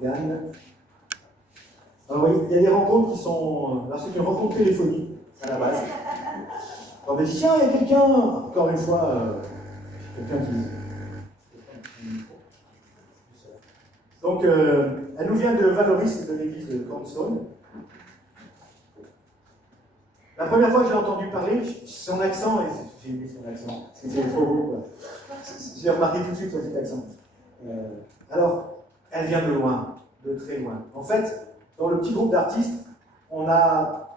Morgane. Alors oui, il y a des rencontres qui sont... Alors c'est une rencontre téléphonique, à la base. On me dit, tiens, il y a quelqu'un, encore une fois, quelqu'un qui... Donc, elle nous vient de Valoris, de l'église de Cornstone. La première fois que j'ai entendu parler, son accent, et j'ai aimé son accent, c'était trop beau, quoi. J'ai remarqué tout de suite son petit accent. Alors, elle vient de loin, de très loin. En fait, dans le petit groupe d'artistes, on a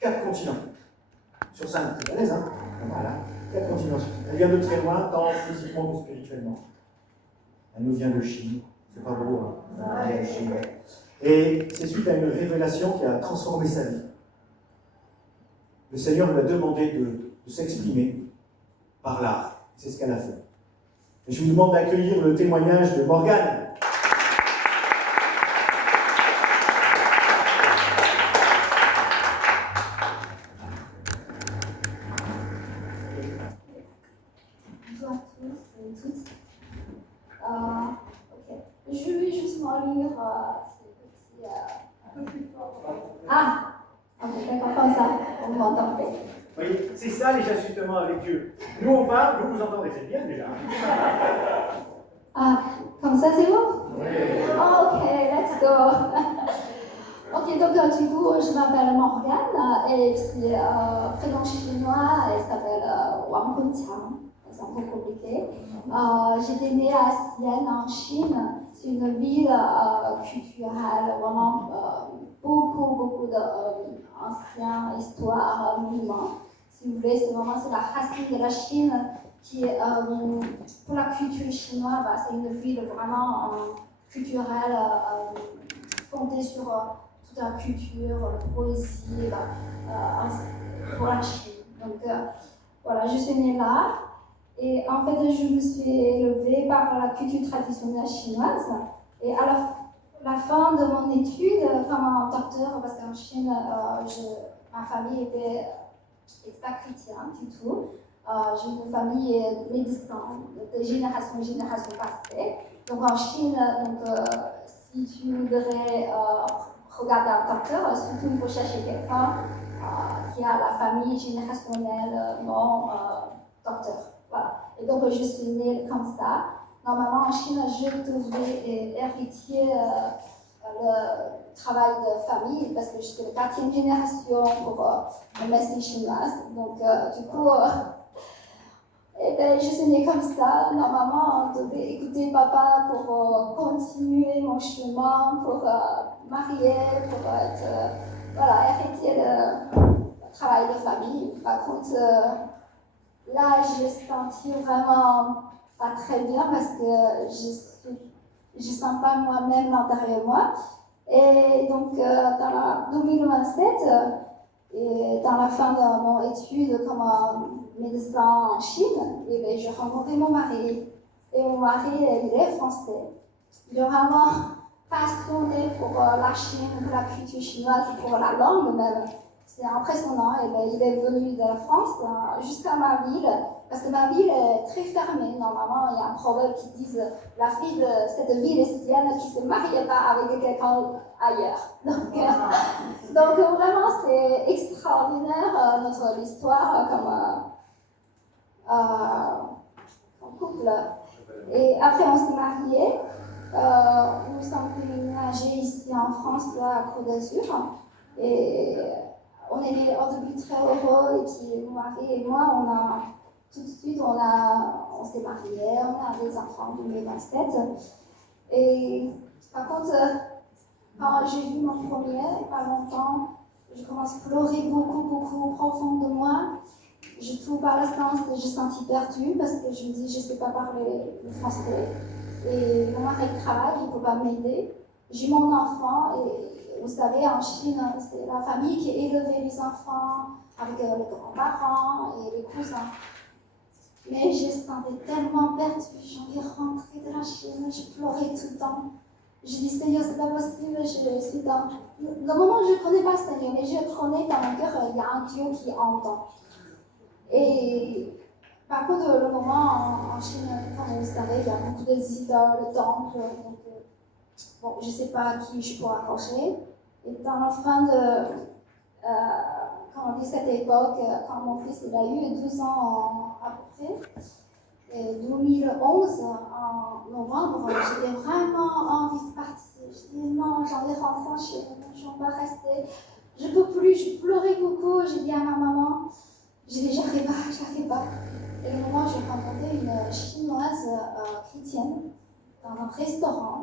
4 continents. Sur 5, c'est balèze, hein? Voilà, 4 continents. Elle vient de très loin, tant physiquement que spirituellement. Elle nous vient de Chine. C'est pas beau, hein? Elle vient de Chine. Et c'est suite à une révélation qui a transformé sa vie. Le Seigneur lui a demandé de s'exprimer par l'art. C'est ce qu'elle a fait. Et je vous demande d'accueillir le témoignage de Morgane. Bonjour à tous et toutes. Ok. Je vais justement lire ces petits un peu plus fort. Ah! Ok, d'accord, comme ça, on m'entend. Vous voyez, c'est ça les ajustements avec Dieu. Nous on parle, vous entendez, c'est bien déjà. Ah, comme ça c'est bon? Oui. Ok, let's go. Ok, donc du coup, je m'appelle Morgane et puis prénom chinois, elle s'appelle Wang Kunqiang. C'est un peu compliqué. J'étais née à Xi'an en Chine. C'est une ville culturelle, vraiment beaucoup d'anciennes histoires, monuments. Si vous voulez, c'est la racine de la Chine qui est, pour la culture chinoise, c'est une ville vraiment culturelle fondée sur toute la culture, la poésie pour la Chine. Donc voilà, je suis née là. Et en fait, je me suis élevée par la culture traditionnelle chinoise. Et à la fin de mon étude, comme un docteur, parce qu'en Chine, ma famille était pas chrétienne du tout. J'ai une famille médecin de génération en génération passée. Donc en Chine, si tu voudrais regarder un docteur, surtout il faut chercher quelqu'un qui a la famille générationnelle non docteur. Voilà. Et donc je suis née comme ça. Normalement en Chine, je devais hériter le travail de famille parce que j'étais la 4e génération pour la médecine chinoise. Donc du coup, je suis née comme ça. Normalement, on devait écouter papa pour continuer mon chemin, pour marier, pour être, hériter le travail de famille. Par contre, là, je l'ai senti vraiment pas très bien parce que je sens pas moi-même l'intérieur de moi. Et donc, dans la 2027, et dans la fin de mon étude comme médecin en Chine, et j'ai rencontré mon mari. Et mon mari, il est français. Il est vraiment passionné pour la Chine, pour la culture chinoise, pour la langue même. C'est impressionnant. Et il est venu de la France jusqu'à ma ville, parce que ma ville est très fermée. Normalement, il y a un proverbe qui dit la fille de cette ville est sienne qui ne se marie pas avec quelqu'un ailleurs. Donc vraiment, c'est extraordinaire notre histoire comme couple. Et après, on s'est mariés. Nous sommes déménagés ici en France, là, à Côte d'Azur. Et on est au début très heureux. Et puis, mon mari et moi, tout de suite, on s'est mariés, on a des enfants en 2027. Et par contre, quand j'ai vu mon premier, pas longtemps, je commence à pleurer beaucoup profond de moi. Je trouve par l'instant, je me sens perdue parce que je me dis, je ne sais pas parler le français. Et mon mari travaille, il ne peut pas m'aider. J'ai mon enfant et vous savez, en Chine, c'est la famille qui élevait les enfants avec les grands-parents et les cousins. Mais je me sentais tellement perdue. J'ai envie de rentrer de la Chine, je pleurais tout le temps. Je dis, Seigneur, c'est pas possible, je suis dans le moment où je ne connais pas Seigneur, mais je connais dans mon cœur, il y a un Dieu qui entend. Et par contre, le moment en Chine, comme vous savez, il y a beaucoup de idoles, de temples, donc bon, je ne sais pas à qui je pourrais accrocher. Et dans la fin de, comment on dit, cette époque, quand mon fils il a eu 12 ans à peu près, et 2011, en novembre, j'avais vraiment envie de partir. Je dis non, j'ai envie de rentrer chez moi, je ne vais pas rester. Je ne peux plus, je pleurais beaucoup. J'ai dit à ma maman, j'ai dit j'arrive pas. Et le moment où j'ai rencontré une chinoise chrétienne dans un restaurant.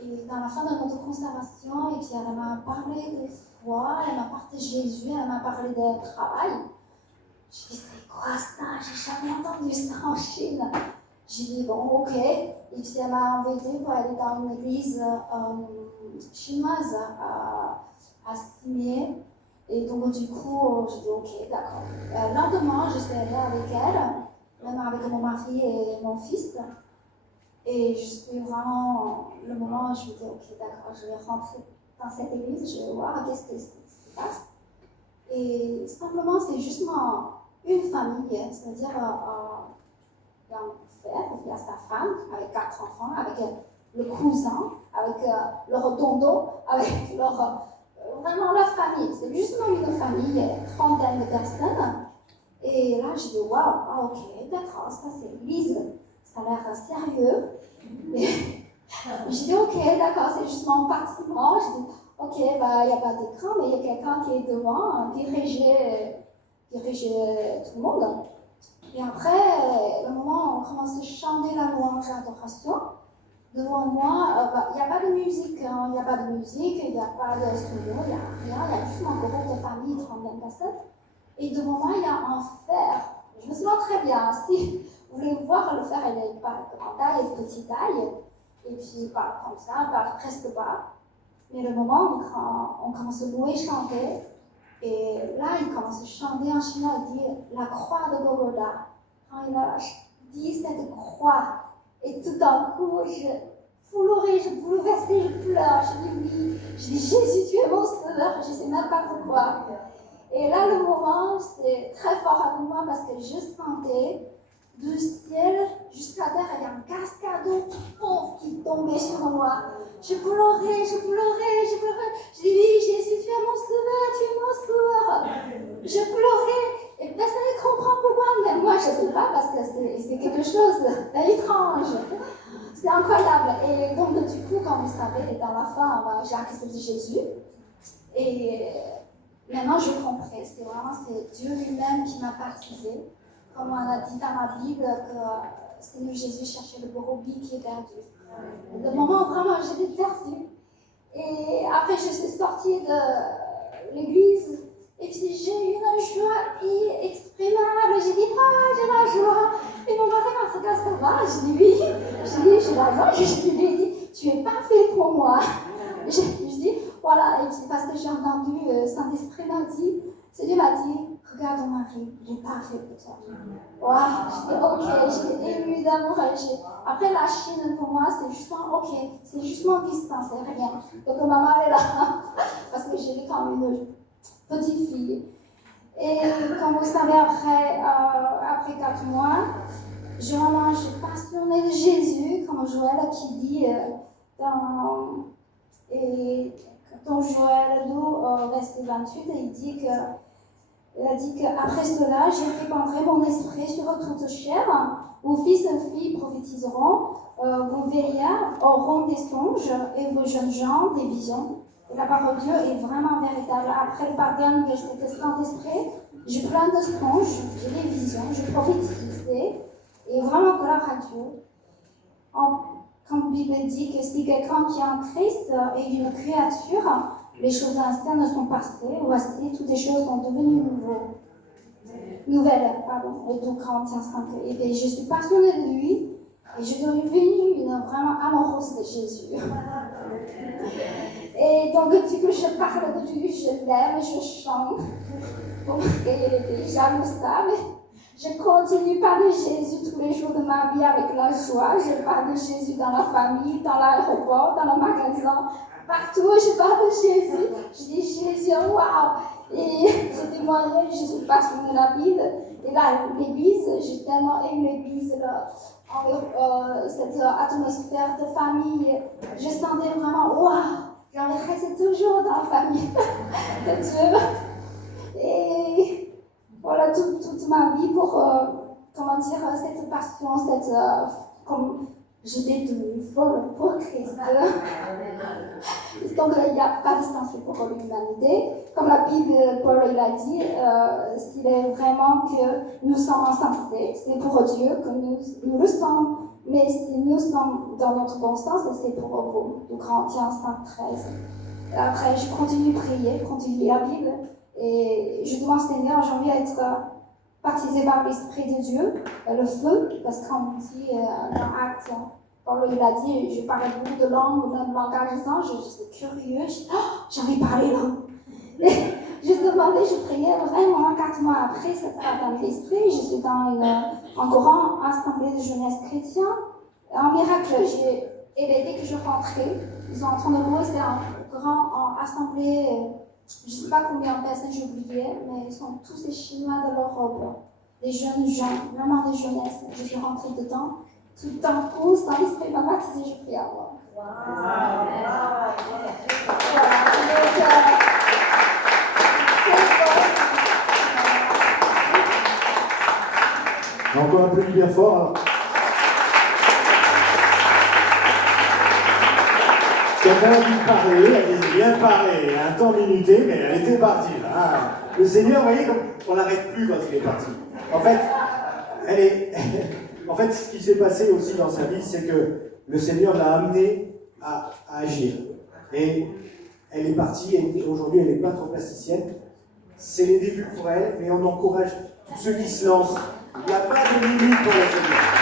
Et dans la fin de notre conservation, et puis elle m'a parlé de foi, elle m'a parlé de Jésus, elle m'a parlé de travail. Je dis, c'est quoi ça? J'ai jamais entendu ça en Chine. J'ai dit, bon, ok. Et puis elle m'a invité pour aller dans une église chinoise à Simier. Et donc, du coup, j'ai dit, ok, d'accord. Le lendemain, je suis allée avec elle, même avec mon mari et mon fils. Et je suis vraiment, le moment où je me dis, ok, d'accord, je vais rentrer dans cette église, je vais voir qu'est-ce qui se passe. Et simplement, c'est justement une famille, c'est-à-dire il y a un père, il y a sa femme, avec 4 enfants, avec le cousin, avec leur dondo, avec leur, vraiment leur famille. C'est justement une famille, trentaine de personnes. Et là, je dis, waouh, ok, d'accord, ça c'est l'église, ça a l'air sérieux. Et je dis, ok, d'accord, c'est justement un bâtiment. Je dis, ok, bah, il n'y a pas d'écran, mais il y a quelqu'un qui est devant, diriger tout le monde. Et après, le moment où on commence à chanter la louange et l'adoration, devant moi, il n'y a pas de musique, il n'y a pas de musique, il n'y a pas de studio, il n'y a rien, il y a juste un groupe de famille, 30 personnes. Et devant moi, il y a un fer. Je me souviens très bien, si vous voulez voir, le fer, il n'est pas grande taille, il est petite taille. Et puis, pas comme ça, pas, presque pas. Mais le moment où on commence à louer, chanter, et là, il commence à chanter en chinois, il dit la croix de Golgotha. Quand il a dit cette croix, et tout d'un coup, je pleurais, je bouleversais, je pleure. Je dis oui, je dis Jésus, tu es mon sauveur, je ne sais même pas pourquoi. Et là, le moment, c'est très fort avec moi parce que je sentais du ciel jusqu'à terre, il y a un cascade d'eau qui tombait sur moi. Je pleurais. Je dis oui, Jésus, tu es mon sauveur. Je pleurais. Et personne ne comprend pourquoi, mais moi je ne sais pas parce que c'est quelque chose d'étrange. C'est incroyable. Et donc, du coup, comme vous savez, dans la fin, j'ai accepté Jésus. Et maintenant, je comprends. C'est Dieu lui-même qui m'a baptisé. Comme on a dit dans la Bible que Seigneur Jésus cherchait le brebis qui est perdu. Le moment où vraiment j'étais perdue. Et après, je suis sortie de l'église. Et puis j'ai eu une joie inexprimable. J'ai dit, j'ai la joie. Et mon mari m'a dit, ça va? J'ai dit, oui. J'ai la joie. Je lui ai dit, tu n'es pas fait pour moi. Je dis, voilà. Et puis parce que j'ai entendu Saint-Esprit m'a dit, Dieu m'a dit, regarde ton mari, il n'est pas fait pour toi. Wow. Je dis, ok, j'étais émue d'amour. Après la Chine, pour moi, c'est justement, ok, c'est justement distance, c'est rien. Donc maman elle est là. Parce que j'ai comme une petite fille. Et comme vous savez, après 4 mois, je suis passionnée de Jésus, comme Joël qui dit dans Joël 2, verset 28, il a dit qu'après cela, je répandrai mon esprit sur toute chair. Vos fils et filles prophétiseront, vos vieillards auront des songes et vos jeunes gens des visions. Et la parole de Dieu est vraiment véritable. Après le pardon de cet Saint-Esprit, j'ai plein de songes, j'ai des visions, je prophétise. Et vraiment, gloire à Dieu. Comme la Bible dit que si quelqu'un qui est en Christ est une créature, les choses anciennes sont passées, voici, toutes les choses sont devenues nouvelles. Et donc, Corinthiens 5. Et bien, je suis passionnée de lui, et je suis devenue vraiment amoureuse de Jésus. Et donc, du coup, je parle de lui, je l'aime, je chante. Bon, il est jaloux ça, mais je continue par de Jésus tous les jours de ma vie avec la joie. Je parle de Jésus dans la famille, dans l'aéroport, dans le magasin, partout je parle de Jésus. Je dis Jésus, waouh! Et je témoigne, je suis passionnée de la Bible. Et là, l'église, j'ai tellement aimé l'église là. cette atmosphère de famille. Je sentais vraiment, waouh, j'aimerais rester toujours dans la famille de Dieu. Et voilà, toute ma vie pour, cette passion, comme j'étais devenue folle pour Christ. Donc il n'y a pas de sens pour l'humanité. Comme la Bible, Paul il a dit, s'il est vraiment que nous sommes insensés, c'est pour Dieu que nous le sommes. Mais si nous sommes dans notre bon sens, c'est pour vous. De Corinthiens 5:13. Après, je continue de prier, continue la Bible. Et je demande, Seigneur, j'ai envie d'être baptisée par l'Esprit de Dieu, le feu, parce qu'on dit dans Actes, Paul il a dit, je parlais beaucoup de langues, même langage des anges, j'étais curieux, j'ai envie de parler langue. Et je demandais, je priais vraiment 4 mois après, cette dans l'Esprit, je suis dans un grand assemblée de jeunesse chrétienne. Un miracle, et dès que je rentrais, ils sont en train de louer, c'était un grand assemblée. Je ne sais pas combien de personnes j'ai oublié, mais ils sont tous des Chinois de l'Europe, des jeunes gens, vraiment des jeunesses. Je suis rentrée dedans, tout en pouce, dans l'esprit m'a baptisée, je prie à moi. Encore un peu du bien fort. Alors. Quelqu'un a dû parler, elle a bien parlé, un temps minuté, mais elle était partie. Là. Le Seigneur, vous voyez, on n'arrête plus quand il est parti. En fait, ce qui s'est passé aussi dans sa vie, c'est que le Seigneur l'a amenée à agir. Et elle est partie, et aujourd'hui elle est peintre plasticienne. C'est les débuts pour elle, mais on encourage tous ceux qui se lancent. Il n'y a pas de limite pour le Seigneur.